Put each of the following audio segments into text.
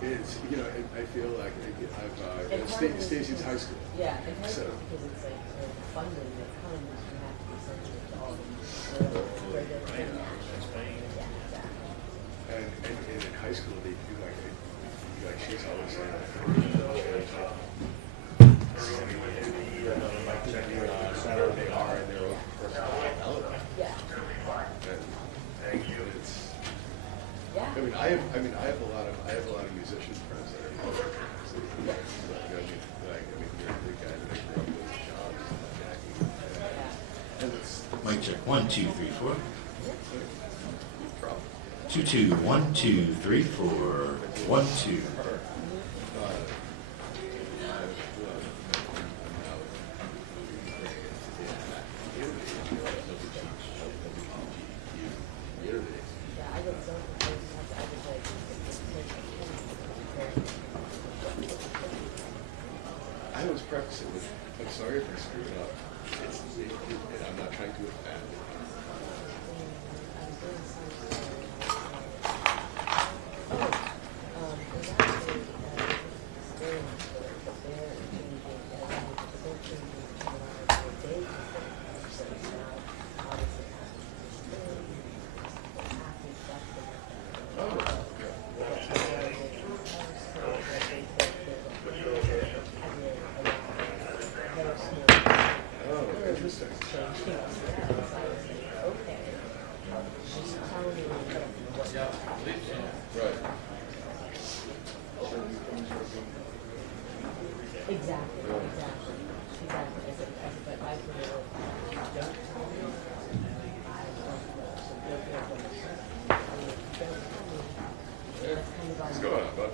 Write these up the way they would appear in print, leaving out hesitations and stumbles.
It's, you know, I feel like I've Stacy's high school. Yeah, and part So. of it because it's like the funding that comes, you have to be sensitive to all these regular Yeah, exactly. And in high school, they do like she's always saying like, Saturday they are in their own personal element. Yeah. And it's. Yeah. I mean, I have a lot of musician friends that are musicians. Yeah. I mean, you're the guy that I grew up with, John, Jackie. And it's. Mic check. 1, 2, 3, 4. Problem. 2, 2, 1, 2, 3, 4. 1, 2. I always preface it with, I'm sorry if I screw it up. And I'm not trying to offend. What's going on, bud?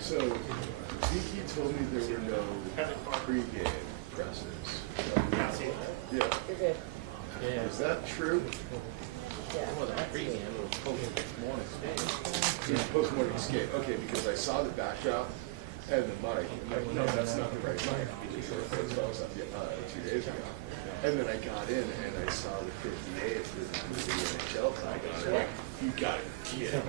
So, Zeke told me there were no pre-game presses. Yeah. You're good. Yeah. Is that true? Yeah. Well, the pregame was post-morning skate. Post-morning skate. Okay, because I saw the backdrop and the mic. I'm like, no, that's not the right mic. Because that's what I was up 2 days ago. And then I got in and I saw the 58 with the NHL flag on it. Like, you got it. Yeah.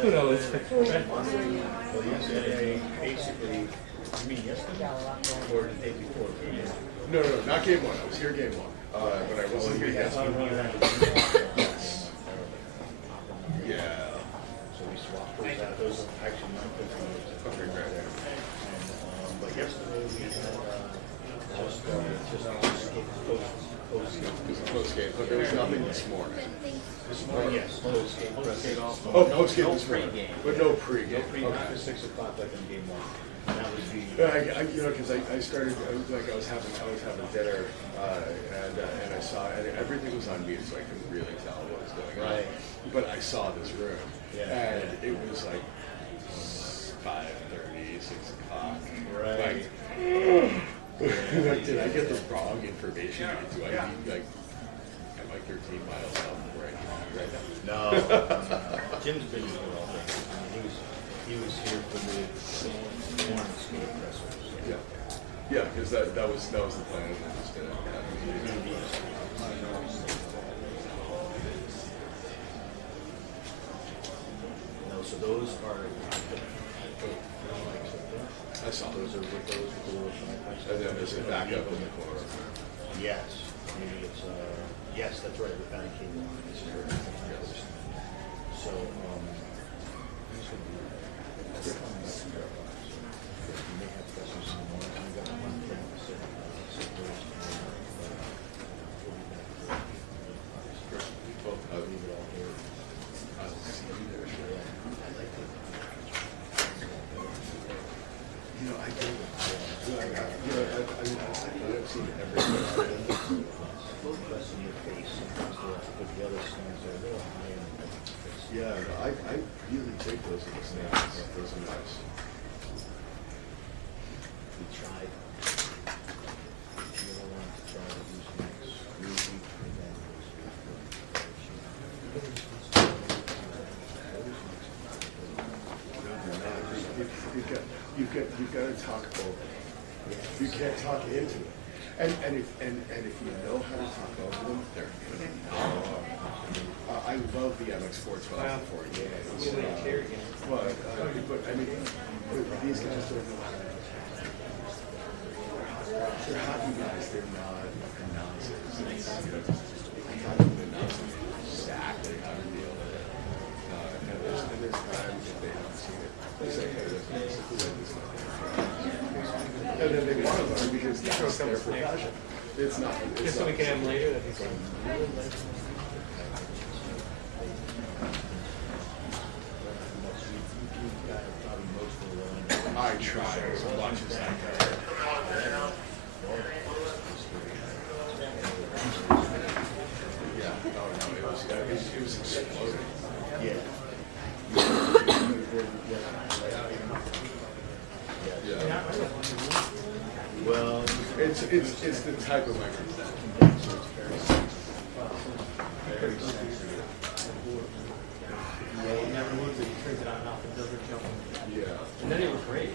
Who knows? Well, yesterday, basically, you mean yesterday? Or the day before? No, not game one. I was here game one. But I wasn't here yesterday. Yes. Yeah. So we swapped those out. Those are actually not good for us. Okay, great. And, but yesterday we had just Post game, but there was nothing this morning. this morning, yes, post-game press. Oh, post game No this morning, pre-game. but no pre-game. No pre-game Okay. after 6 o'clock like in game one. And that was the. Yeah, you know, because I started, I was having dinner, and I saw, and everything was on mute, so I couldn't really tell what was going on. Right. But I saw this room, Yeah. and it was like 5:30, 6 o'clock. Right. Like, did I get the wrong information? Do I need, like, am I 13 miles off the right now? No. Jim's been here all day. I mean, he was here for the morning skate pressers. Yeah, because that was the plan. I just didn't have it. No, so those are. I saw Those are with those with the little shine. And then there's a backup in the corner. Yes, maybe it's yes, that's right. The found cable line is here. So these would be. They're coming back to your box. You may have pressures some more. I've got one thing. So those. We'll be back. I'll leave it all here. I'll see you there. Yeah, I'd like to. You know, I do. I've seen it everywhere. Both press in your face, sometimes with the other stands are a little high in the face. Yeah, no, I usually take those in the stands. Those are nice. We tried. The other one to try to use next. We and then you've got to talk over it. You can't talk into it. And if you know how to talk over them, they're gonna know. I love the MX 412 for you. But I mean, these guys don't know how to. They're hockey guys. They're not announcers. I thought them announcing exactly how to deal with it. And there's times that they haven't seen it. They say, hey, this is the way this is. And then they want to learn because that's their profession. It's not. Just so we can have them later, that'd be fun. I try as much as I can. Yeah. Oh no, it was exploding. Yeah. Yeah. Well, It's the type of microphone. so it's very sensitive. Very sensitive. Yeah, he never moves it, he turns it on and off, it doesn't jump. Yeah. And then it was great.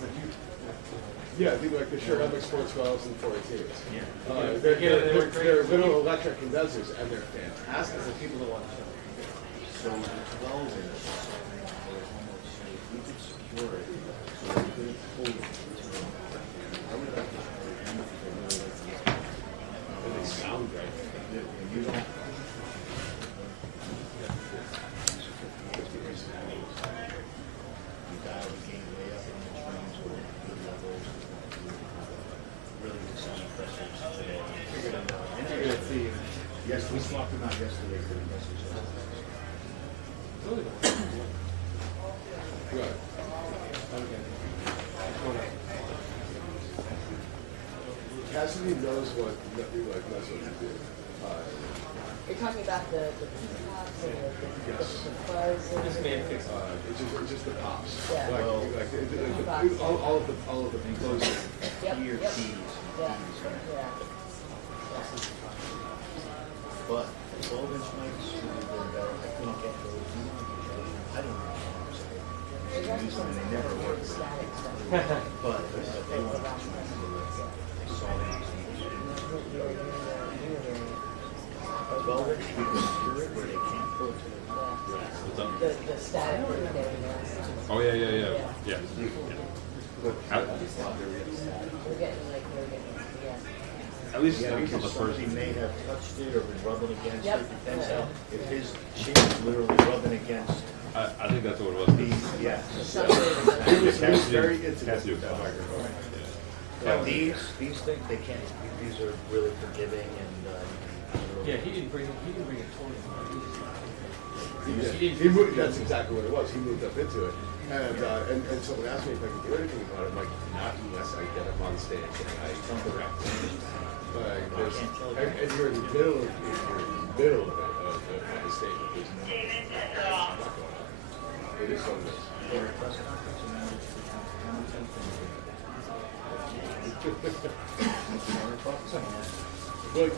But you, Yeah, I think like the sure MX 412s and 418s. yeah. They're little electric condensers and they're fantastic. As the people that want to show. So the 12 inch, was almost, we could secure it, so we couldn't pull it. I would have to. And they sound great. You don't. You dial the gain way up on the trains with good levels, really good sound pressures today. Figured it out. And you're gonna see, yes, we swapped them out yesterday for the message. Really good. Good. Cassidy knows what knows what to do. You're talking about the peacocks and the Yes. fuzz and. This man fixed it. It's just the pops. Yeah. Like, Well, all of the closing. Yep, Ear yep. keys. Yeah, keys, yeah. But 12-inch mics would have been better. I couldn't get those. I don't know. I use them and they never work. Static stuff. But they want to they saw them. 12-inch, we can secure it where they can't pull it to the top. What's up? The static that they were. Oh, yeah. We're getting like, yeah. At least Yeah, on because the first. somebody may have touched it or been rubbing against Yep. it. Depends how, if his chin is literally rubbing against I think that's what it was. the, yes. He was very intimate Cassidy with that microphone. But these things, they can't, these are really forgiving and, Yeah, he didn't bring it toward him. He moved, that's exactly what it was. He moved up into it. And someone asked me if I could do anything about it. I'm like, not unless I get up on stage and I correct it. And you're in the middle of the statement. There's not going on. It is what it is. Well,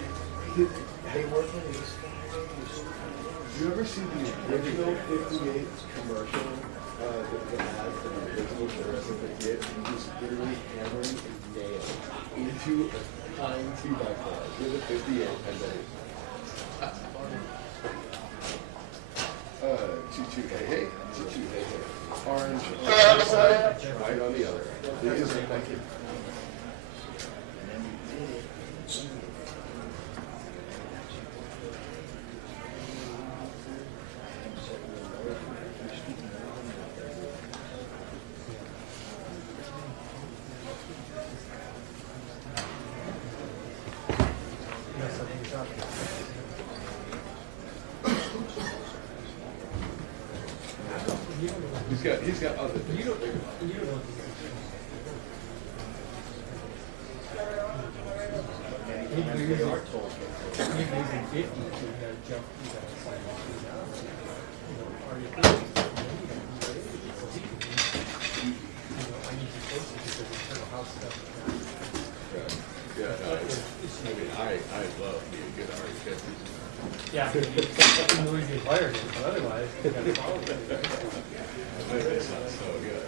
They work in this. you ever see the original 58 commercial that has the original Jurassic 58? He's literally hammering a nail into a pine 2x4 with a 58 and then 22 hey hey, 22 hey hey. Orange on one side, white on the other. It is like it. He's got other things. You don't know what They are told. you're using 50 to jump, you gotta sign off to now. You know, are you thinking, I need to close it because internal house stuff. Yeah, no, I mean, I love me a good R50. Yeah, you noise the environment, but otherwise, you gotta follow it. That sounds so good.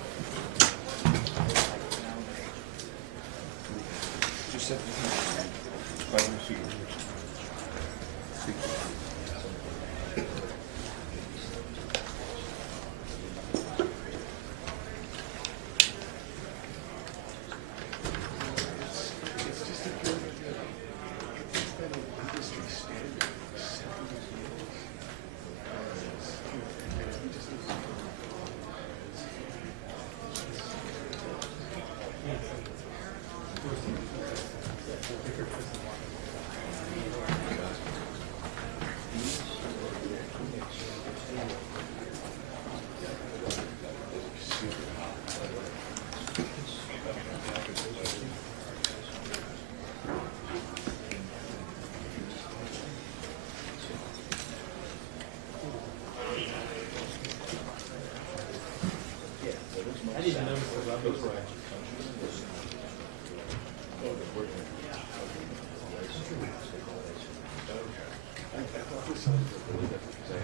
didn't notice the rubber grudge. I thought this sounded really different because I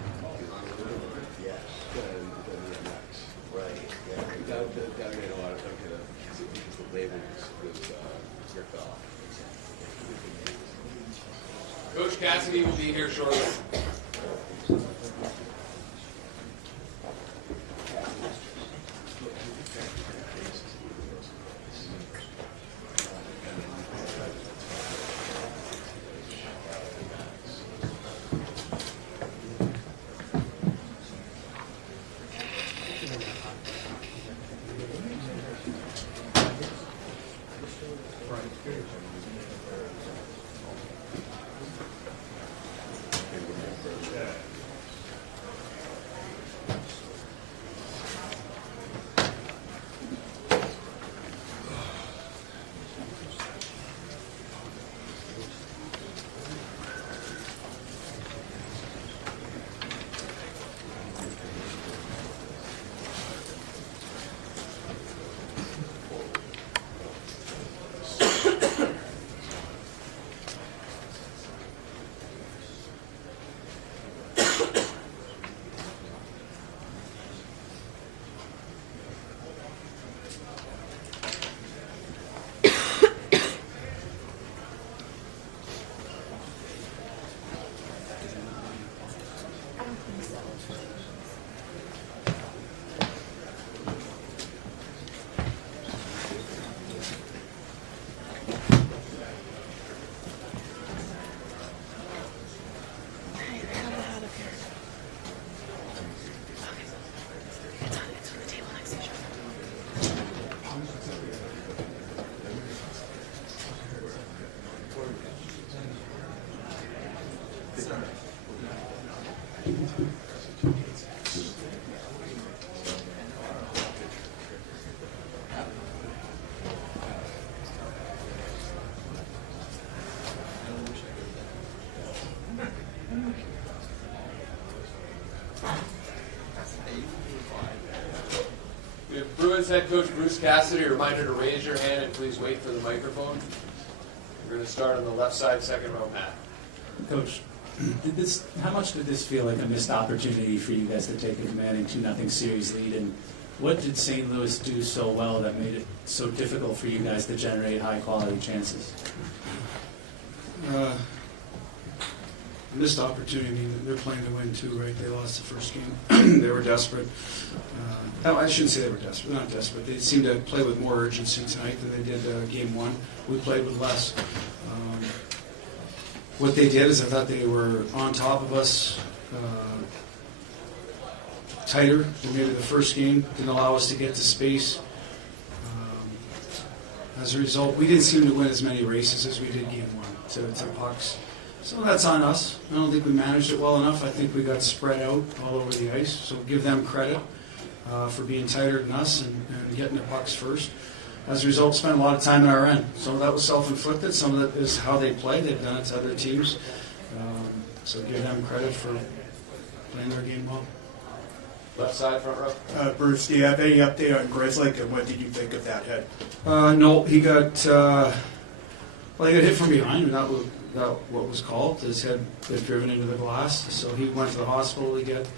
Yes, than EMX. right, yeah. That made a lot of sense because the label was ripped off. Coach Cassidy will be here shortly. I don't think so. We have Bruins head coach Bruce Cassidy. A reminder to raise your hand and please wait for the microphone. We're going to start on the left side, second row, Matt. Coach, how much did this feel like a missed opportunity for you guys to take a commanding 2-0 series lead? And what did St. Louis do so well that made it so difficult for you guys to generate high-quality chances? Missed opportunity. I mean, they're playing to win too, right? They lost the first game. They were desperate. I shouldn't say they were desperate. Not desperate. They seemed to play with more urgency tonight than they did game one. We played with less. What they did is I thought they were on top of us, tighter than maybe the first game. Didn't allow us to get to space. As a result, we didn't seem to win as many races as we did game one to pucks. So that's on us. I don't think we managed it well enough. I think we got spread out all over the ice. So give them credit for being tighter than us and getting the pucks first. As a result, spent a lot of time in our end. Some of that was self-inflicted. Some of that is how they play. They've done it to other teams. So give them credit for playing their game well. Left side, front row. Bruce, do you have any update on Grizzly, and what did you think of that hit? No, he got he got hit from behind, and that was what was called. His head got driven into the glass, so he went to the hospital to get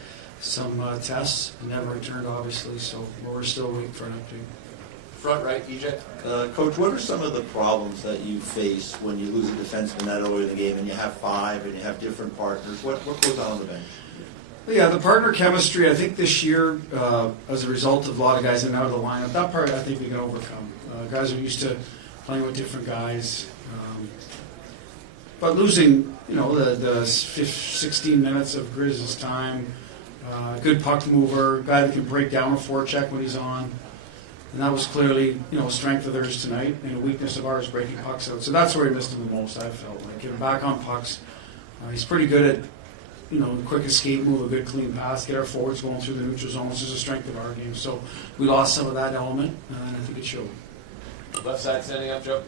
some tests and never returned, obviously. So we're still waiting for an update. Front right, EJ. Coach, what are some of the problems that you face when you lose a defenseman that early in the game and you have five and you have different partners? What goes on the bench? Yeah, the partner chemistry, I think this year, as a result of a lot of guys in and out of the lineup, that part I think we can overcome. Guys are used to playing with different guys. But losing, the 16 minutes of Grizz's time, good puck mover, guy that can break down a forecheck when he's on. And that was clearly, a strength of theirs tonight and a weakness of ours, breaking pucks out. So that's where he missed him the most, I felt like. Get him back on pucks. He's pretty good at, quick escape move, a good clean pass, get our forwards going through the neutral zone, which is a strength of our game. So we lost some of that element, and I think it showed. Left side standing up, Joe.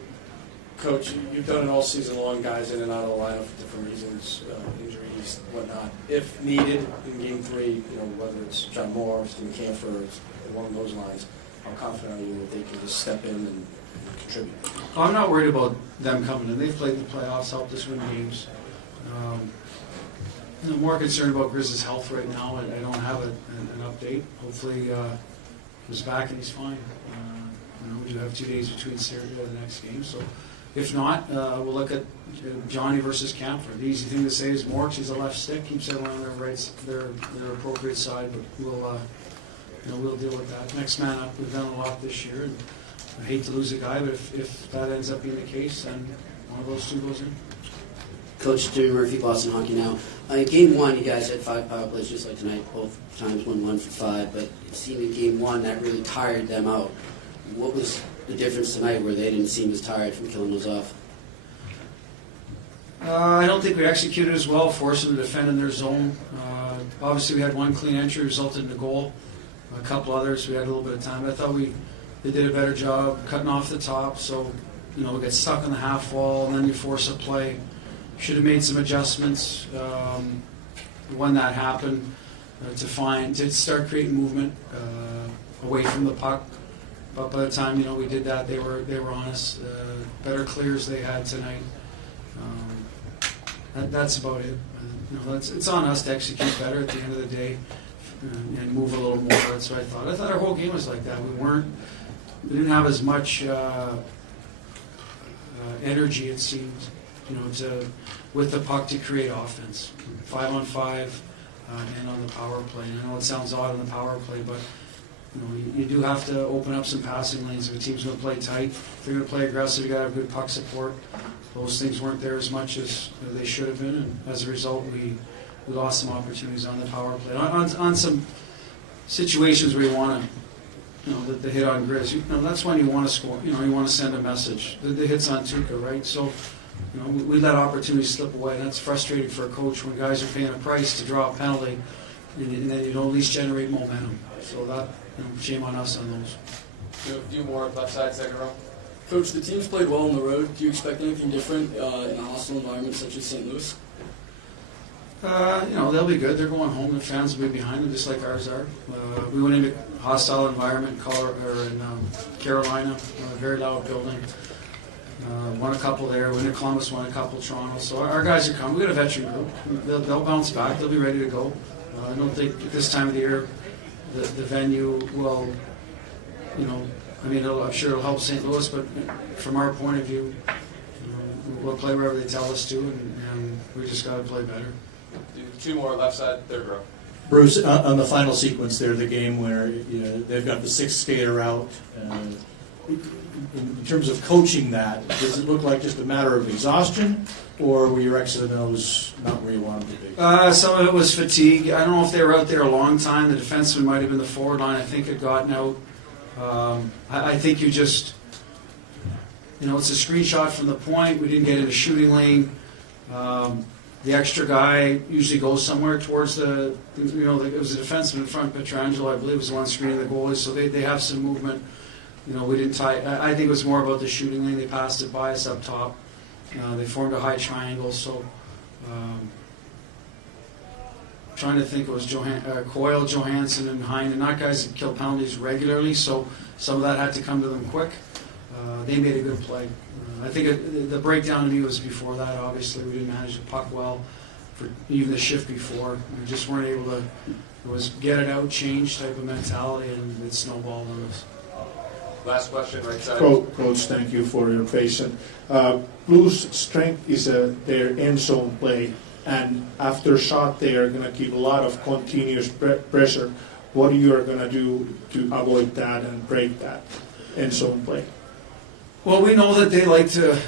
Coach, you've done it all season long, guys in and out of the lineup for different reasons, injuries, whatnot. If needed in Game 3, whether it's John Moore, Steve Camphor, one of those lines, how confident are you that they can just step in and contribute? I'm not worried about them coming in. They've played the playoffs, helped us win games. I'm more concerned about Grizz's health right now, and I don't have an update. Hopefully he's back and he's fine. We do have 2 days between Saturday and the next game, so if not, we'll look at Johnny versus Camphor. The easy thing to say is Morks. He's a left stick, keeps everyone on their appropriate side, but we'll deal with that. Next man up. We've done a lot this year, and I hate to lose a guy, but if that ends up being the case, then one of those two goes in. Coach Jimmy Murphy, Boston Hockey Now. Game 1, you guys had 5 power plays just like tonight. Both times won 1 for 5, but it seemed in Game 1 that really tired them out. What was the difference tonight where they didn't seem as tired from killing those off? I don't think we executed as well, forcing them to defend in their zone. Obviously, we had one clean entry, resulted in a goal. A couple others, we had a little bit of time. But I thought they did a better job cutting off the top. So, we got stuck on the half wall, and then you force a play. Should have made some adjustments when that happened to start creating movement away from the puck. But by the time we did that, they were on us. Better clears they had tonight. That's about it. It's on us to execute better at the end of the day and move a little more. That's what I thought. I thought our whole game was like that. We didn't have as much energy, it seems, with the puck to create offense. 5-on-5 and on the power play. I know it sounds odd on the power play, but you do have to open up some passing lanes. If a team's going to play tight, if they're going to play aggressive, you got to have good puck support. Those things weren't there as much as they should have been, and as a result, we lost some opportunities on the power play. On some situations where you want to, the hit on Grizz, that's when you want to score. You want to send a message. The hits on Tuukka, right? So, we let opportunities slip away, and that's frustrating for a coach when guys are paying a price to draw a penalty, and then you don't at least generate momentum. So that, shame on us on those. Do a few more left side, second row. Coach, the team's played well on the road. Do you expect anything different in a hostile environment such as St. Louis? They'll be good. They're going home. The fans will be behind them, just like ours are. We went into a hostile environment in Carolina, a very loud building. Won a couple there. Went to Columbus, won a couple Toronto. So our guys are coming. We got a veteran group. They'll bounce back. They'll be ready to go. I don't think at this time of the year the venue will, I'm sure it'll help St. Louis, but from our point of view, we'll play wherever they tell us to, and we just got to play better. Do 2 more left side, third row. Bruce, on the final sequence there, the game where they've got the 6th skater out, in terms of coaching that, does it look like just a matter of exhaustion, or were your X's and O's not where you wanted to be? Some of it was fatigue. I don't know if they were out there a long time. The defenseman might have been the forward line. I think had gotten out. I think you just, it's a screenshot from the point. We didn't get in a shooting lane. The extra guy usually goes somewhere towards it was a defenseman in front, Pietrangelo, I believe, was the one screening the goalies, so they have some movement. We didn't tie. I think it was more about the shooting lane. They passed it by us up top. They formed a high triangle, so trying to think, it was Coyle, Johansson, and Hein, and not guys that kill penalties regularly, so some of that had to come to them quick. They made a good play. I think the breakdown to me was before that, obviously. We didn't manage the puck well for even the shift before. We just weren't able to, it was get it out, change type of mentality, and it snowballed on us. Last question, right side. Coach, thank you for your patience. Blues' strength is their end zone play, and after shot they are going to keep a lot of continuous pressure. What are you going to do to avoid that and break that end zone play? Well, we know that they like to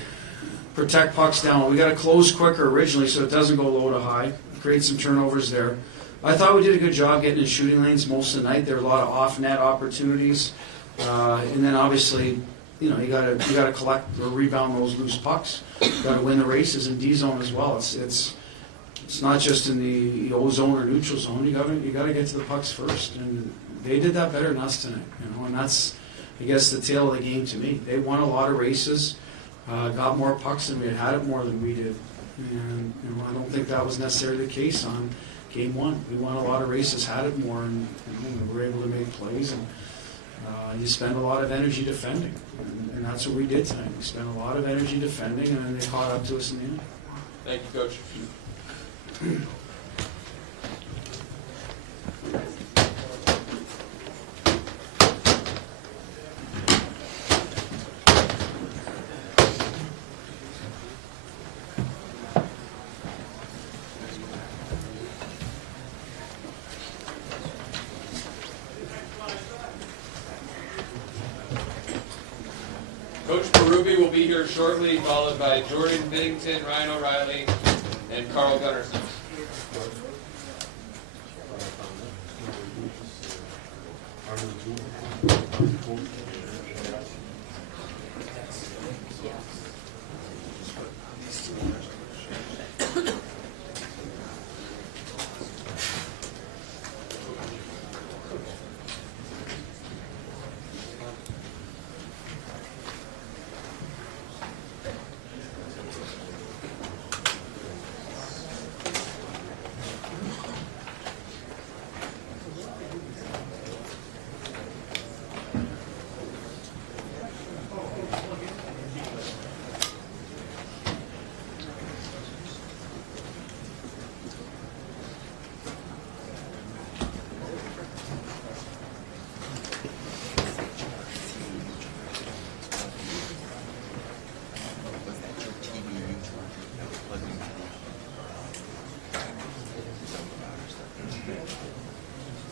protect pucks down. We got to close quicker originally so it doesn't go low to high, create some turnovers there. I thought we did a good job getting in shooting lanes most of the night. There were a lot of off-net opportunities. And then obviously, you got to collect or rebound those loose pucks. You got to win the races in D zone as well. It's not just in the O zone or neutral zone. You got to get to the pucks first, and they did that better than us tonight. And that's, I guess, the tale of the game to me. They won a lot of races, got more pucks than we had it more than we did, and I don't think that was necessarily the case on Game 1. We won a lot of races, had it more, and we were able to make plays. And You spend a lot of energy defending, and that's what we did tonight. We spent a lot of energy defending, and then they caught up to us in the end. Thank you, Coach. Coach Berube will be here shortly, followed by Jordan Biddington, Ryan O'Reilly, and Carl Gunnarsson.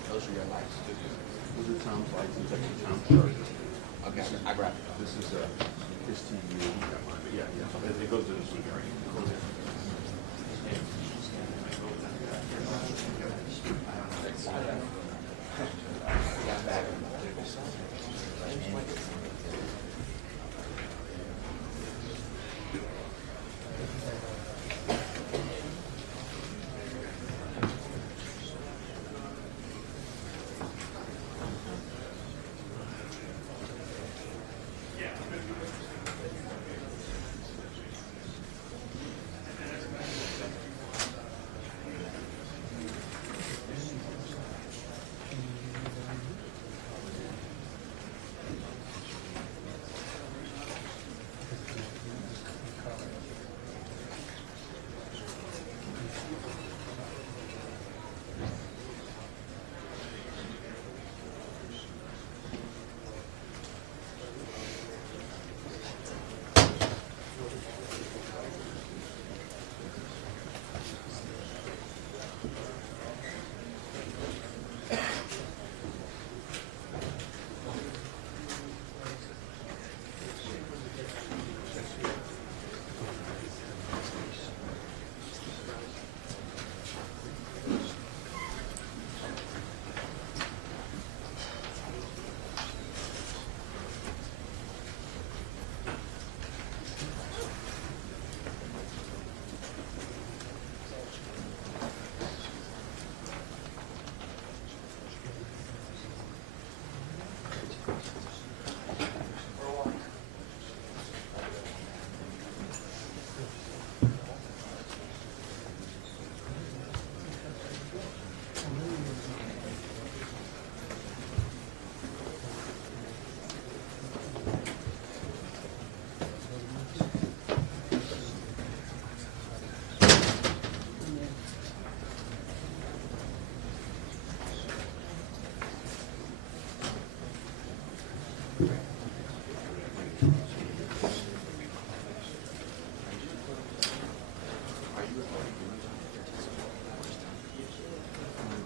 Those are your licenses. Those are Tom's licenses. That's Tom's charger. Okay, I grabbed it. This is his TV. Yeah, yeah. It goes to this one.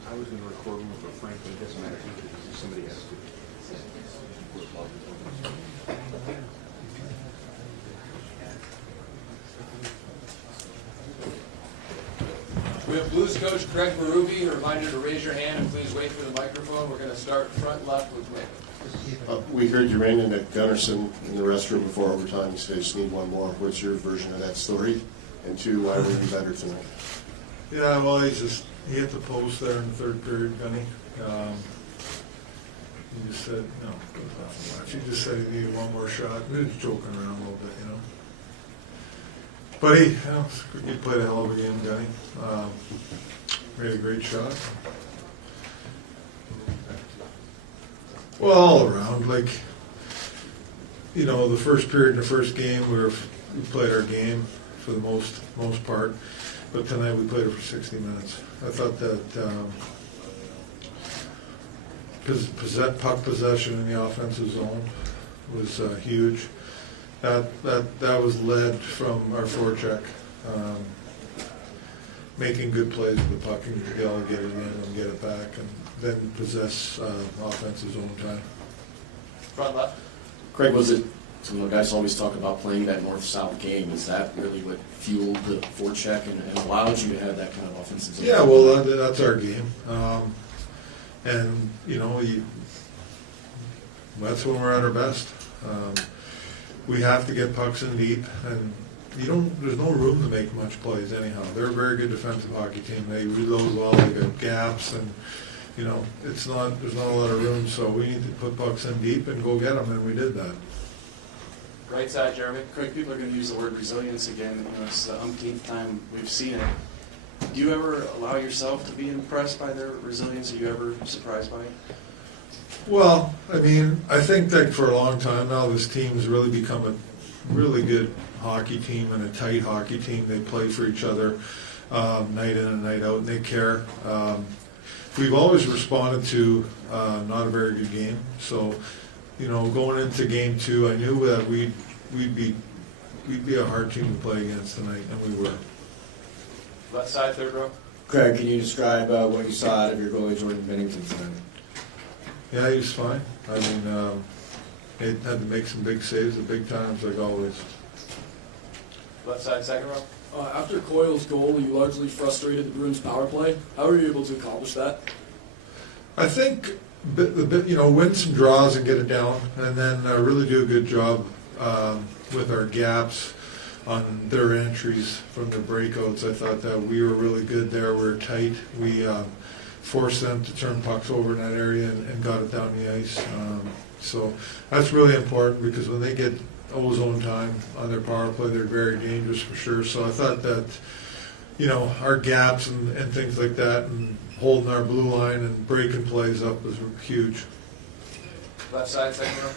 I was going to record one for Frank, but it doesn't matter. Somebody has to. We have Blues coach Craig Berube. A reminder to raise your hand and please wait for the microphone. We're going to start front left with Wayne. We heard you ran into Gunnarsson in the restroom before overtime. You said, just need one more. What's your version of that story? And two, why were you better tonight? Yeah, well, he hit the post there in the third period, Gunny. He just said, no, it was nothing much. He just said he needed one more shot. He was joking around a little bit, you know. But he played a hell of a game, Gunny. Made a great shot. Well, all around, like, you know, the first period in the first game, we played our game for the most part, but tonight we played it for 60 minutes. I thought that puck possession in the offensive zone was huge. That was led from our forecheck, making good plays with the puck and be able to get it in and get it back, and then possess offensive zone time. Front left. Craig, was it, some of the guys always talk about playing that north-south game. Is that really what fueled the forecheck and allowed you to have that kind of offensive zone? Yeah, well, that's our game. And, you know, that's when we're at our best. We have to get pucks in deep, and there's no room to make much plays anyhow. They're a very good defensive hockey team. They reload well, they got gaps, and, you know, there's not a lot of room, so we need to put pucks in deep and go get them, and we did that. Right side, Jeremy. Craig, people are going to use the word resilience again. You know, it's the umpteenth time we've seen it. Do you ever allow yourself to be impressed by their resilience? Are you ever surprised by it? Well, I mean, I think that for a long time now, this team's really become a really good hockey team and a tight hockey team. They play for each other night in and night out, and they care. We've always responded to not a very good game. So, you know, going into game 2, I knew that we'd be a hard team to play against tonight, and we were. Left side, third row. Craig, can you describe what you saw out of your goalie, Jordan Bennington, tonight? Yeah, he was fine. I mean, he had to make some big saves at big times, like always. Left side, second row. After Coyle's goal, you largely frustrated the Bruins' power play. How were you able to accomplish that? I think, you know, win some draws and get it down, and then really do a good job with our gaps on their entries from the breakouts. I thought that we were really good there. We were tight. We forced them to turn pucks over in that area and got it down the ice. So that's really important, because when they get ozone time on their power play, they're very dangerous for sure. So I thought that, you know, our gaps and things like that, and holding our blue line and breaking plays up was huge. Left side, second row.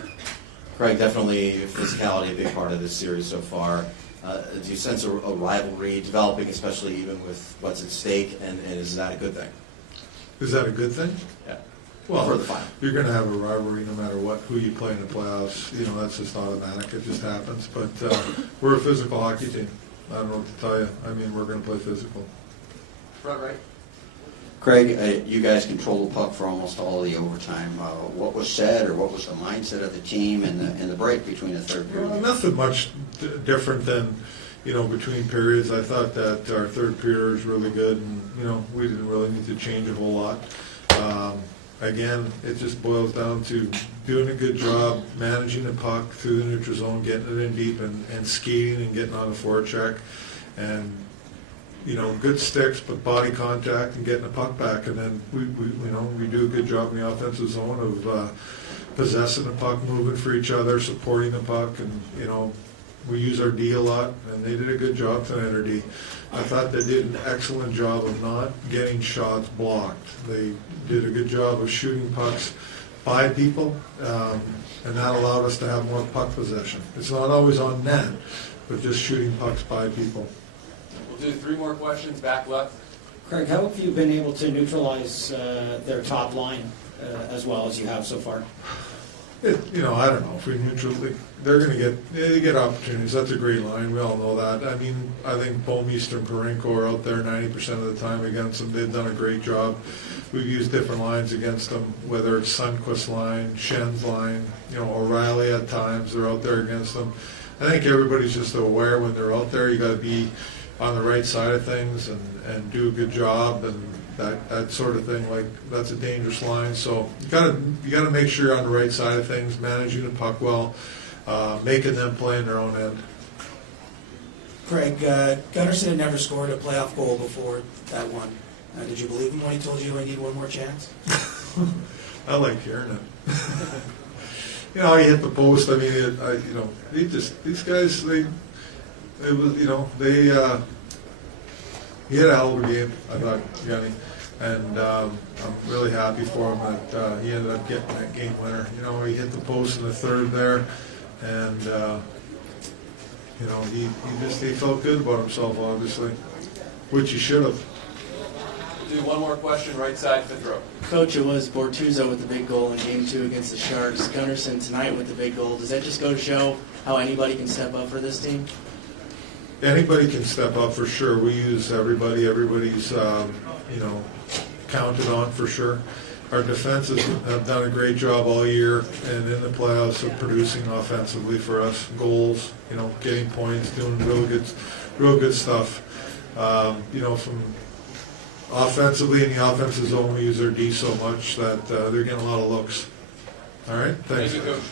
Craig, definitely physicality a big part of this series so far. Do you sense a rivalry developing, especially even with what's at stake, and is that a good thing? Is that a good thing? Yeah. Well, for the final. You're going to have a rivalry no matter who you play in the playoffs. You know, that's just automatic. It just happens. But we're a physical hockey team. I don't know what to tell you. I mean, we're going to play physical. Front right. Craig, you guys controlled the puck for almost all of the overtime. What was said, or what was the mindset of the team in the break between the third period? Well, nothing much different than, you know, between periods. I thought that our third period was really good, and, you know, we didn't really need to change a whole lot. Again, it just boils down to doing a good job managing the puck through the neutral zone, getting it in deep, and skating and getting on the forecheck, and, you know, good sticks, but body contact and getting the puck back. And then we do a good job in the offensive zone of possessing the puck, moving for each other, supporting the puck, and, you know, we use our D a lot, and they did a good job tonight, our D. I thought they did an excellent job of not getting shots blocked. They did a good job of shooting pucks by people, and that allowed us to have more puck possession. It's not always on net, but just shooting pucks by people. We'll do 3 more questions, back left. Craig, how have you been able to neutralize their top line as well as you have so far? You know, I don't know if we neutrally. They're going to get opportunities. That's a great line. We all know that. I mean, I think Bomeister and Parenko are out there 90% of the time against them. They've done a great job. We've used different lines against them, whether it's Sundqvist's line, Schen's line, you know, O'Reilly at times. They're out there against them. I think everybody's just aware when they're out there. You got to be on the right side of things and do a good job, and that sort of thing. Like, that's a dangerous line. So you got to make sure you're on the right side of things, managing the puck well, making them play in their own end. Craig, Gunnarsson had never scored a playoff goal before that one. Did you believe him when he told you I need one more chance? I like hearing it. You know, he hit the post. I mean, you know, these guys, he had a hell of a game, I thought, Yanni. And I'm really happy for him that he ended up getting that game winner. You know, he hit the post in the third there, and you know, he felt good about himself, obviously, which he should have. Do one more question, right side, fifth row. Coach, it was Bortuzzo with the big goal in Game 2 against the Sharks. Gunnarsson tonight with the big goal. Does that just go to show how anybody can step up for this team? Anybody can step up for sure. We use everybody. Everybody's you know, counted on for sure. Our defenses have done a great job all year and in the playoffs of producing offensively for us, goals, you know, getting points, doing real good stuff. You know, from offensively in the offensive zone, we use their D so much that they're getting a lot of looks. All right, thanks. Thank you, Coach.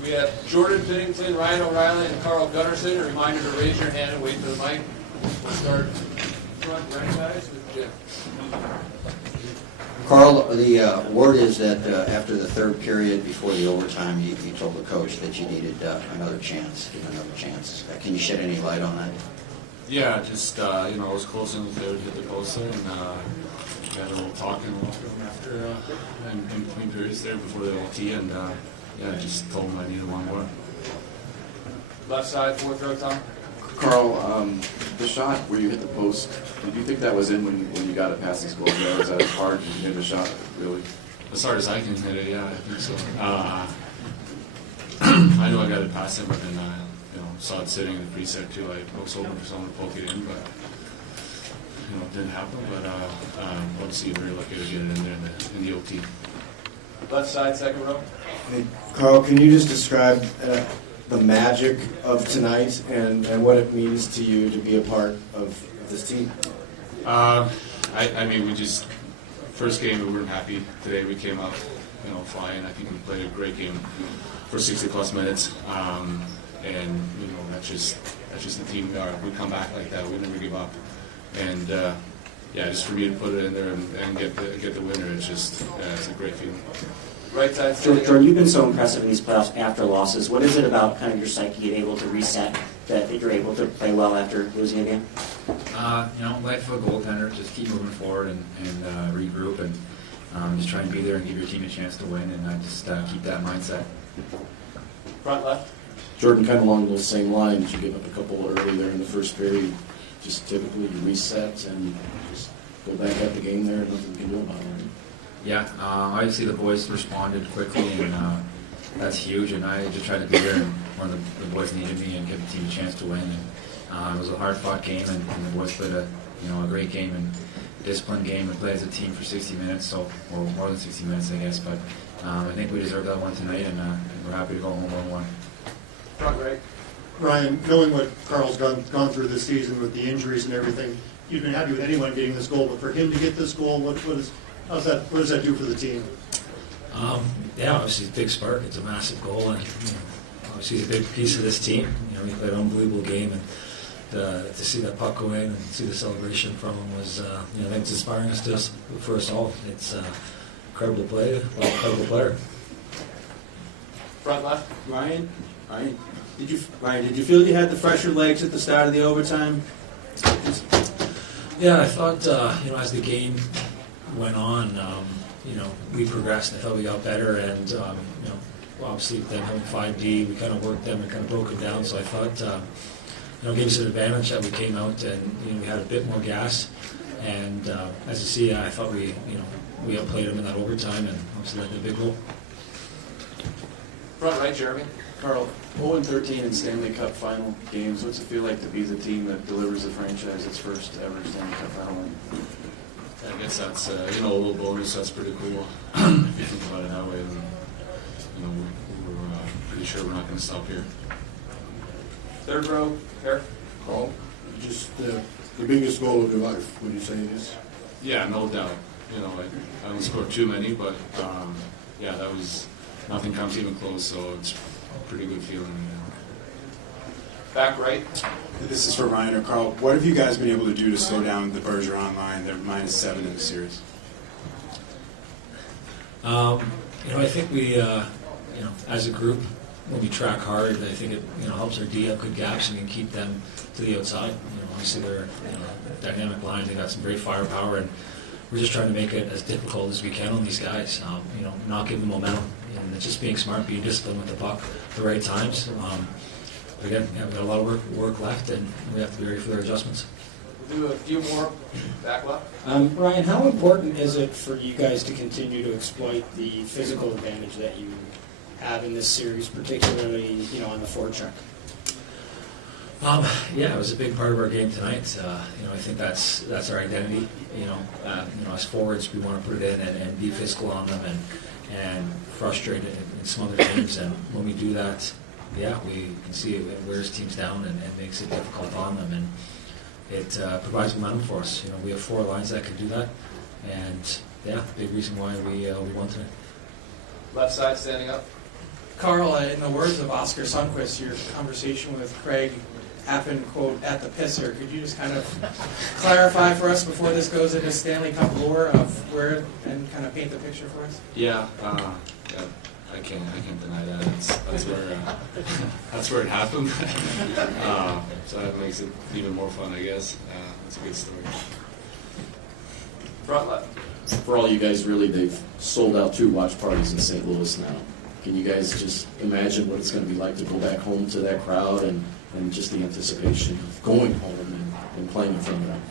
We have Jordan Pennington, Ryan O'Reilly, and Carl Gunnarsson. A reminder to raise your hand and wait for the mic. We'll start front right, guys, with Jim. Carl, the word is that after the third period, before the overtime, you told the coach that you needed another chance, give another chance. Can you shed any light on that? Yeah, just, you know, I was close in the third, hit the post there, and we had a little talk in the locker room after, in between periods there before the OT, and yeah, I just told him I needed one more. Left side, fourth row, Tom. Carl, the shot where you hit the post, did you think that was in when you got it past the goal? Was that hard? Did you hit the shot, really? As hard as I can hit it, yeah, I think so. I know I got it past him, but then, you know, saw it sitting in the preset too. I was hoping for someone to poke it in, but, you know, it didn't happen. But obviously, very lucky to get it in there in the OT. Left side, second row. Hey, Carl, can you just describe the magic of tonight and what it means to you to be a part of this team? I mean, we just, first game we weren't happy today. We came out, you know, flying. I think we played a great game for 60-plus minutes. And, you know, that's just the team we are. We come back like that. We never give up. And, yeah, just for me to put it in there and get the winner, it's just, it's a great feeling. Right side. Jordan, you've been so impressive in these playoffs after losses. What is it about kind of your psyche being able to reset that you're able to play well after losing a game? You know, life of a goaltender, just keep moving forward and regroup and just try and be there and give your team a chance to win, and just keep that mindset. Front left. Jordan, kind of along those same lines, you give up a couple early there in the first period. Just typically you reset and just go back at the game there, and nothing you can do about it. Yeah, obviously the boys responded quickly, and that's huge. And I just tried to be there when the boys needed me and give the team a chance to win. And it was a hard-fought game, and the boys played a great game and disciplined game. We played as a team for 60 minutes, or more than 60 minutes, I guess. But I think we deserved that one tonight, and we're happy to go home 1-1. Front right. Ryan, knowing what Carl's gone through this season with the injuries and everything, you've been happy with anyone getting this goal, but for him to get this goal, what does that do for the team? Yeah, obviously it's a big spark. It's a massive goal, and obviously he's a big piece of this team. He played an unbelievable game, and to see that puck go in and see the celebration from him was, I think it's inspiring for us all. It's incredible play, incredible player. Front left. Ryan, did you feel you had the fresher legs at the start of the overtime? Yeah, I thought as the game went on, we progressed. I thought we got better, and obviously then having 5D, we kind of worked them and kind of broke them down. So I thought, gave us an advantage that we came out and we had a bit more gas. And as you see, I thought we outplayed them in that overtime and obviously led to a big goal. Front right, Jeremy. Carl, 0-13 in Stanley Cup Final games. What's it feel like to be the team that delivers the franchise its first ever Stanley Cup Final win? I guess that's a little bonus. That's pretty cool. If you think about it that way, then we're pretty sure we're not going to stop here. Third row, Eric. Carl, just the biggest goal of your life. Would you say it is? Yeah, no doubt. I don't score too many, but yeah, that was nothing comes even close. So it's a pretty good feeling. back right. This is for Ryan or Carl. What have you guys been able to do to slow down the Bergeron line? They're -7 in the series. I think we, as a group, when we track hard, I think it, helps our D have good gaps and can keep them to the outside. Obviously they're a dynamic line. They got some great firepower, and we're just trying to make it as difficult as we can on these guys. Not give them momentum, and it's just being smart, being disciplined with the puck at the right times. But again, we've got a lot of work left, and we have to be ready for their adjustments. We'll do a few more back left. Ryan, how important is it for you guys to continue to exploit the physical advantage that you have in this series, particularly on the forecheck? Yeah, it was a big part of our game tonight. I think that's our identity. As forwards, we want to put it in and be physical on them and frustrate it in some other games. And when we do that, yeah, we can see it wears teams down and makes it difficult on them. And it provides momentum for us. We have 4 lines that can do that, and yeah, big reason why we won tonight. Left side standing up. Carl, in the words of Oscar Sundquist, your conversation with Craig happened, quote, at the pisser. Could you just kind of clarify for us before this goes into Stanley Cup lore of where, and kind of paint the picture for us? Yeah, I can't deny that. That's where it happened. So that makes it even more fun, I guess. It's a good story. Front left. For all you guys, really, they've sold out 2 watch parties in St. Louis now. Can you guys just imagine what it's going to be like to go back home to that crowd and just the anticipation of going home and playing in front of them?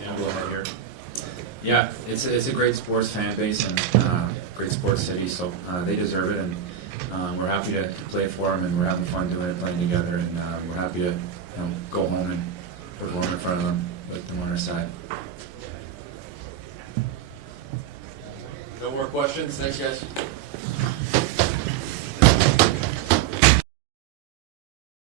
Yeah, go ahead here. Yeah, it's a great sports fan base and great sports city, so they deserve it, and we're happy to play for them, and we're having fun doing it, playing together, and we're happy to go home and perform in front of them with them on our side. No more questions. Thanks, guys.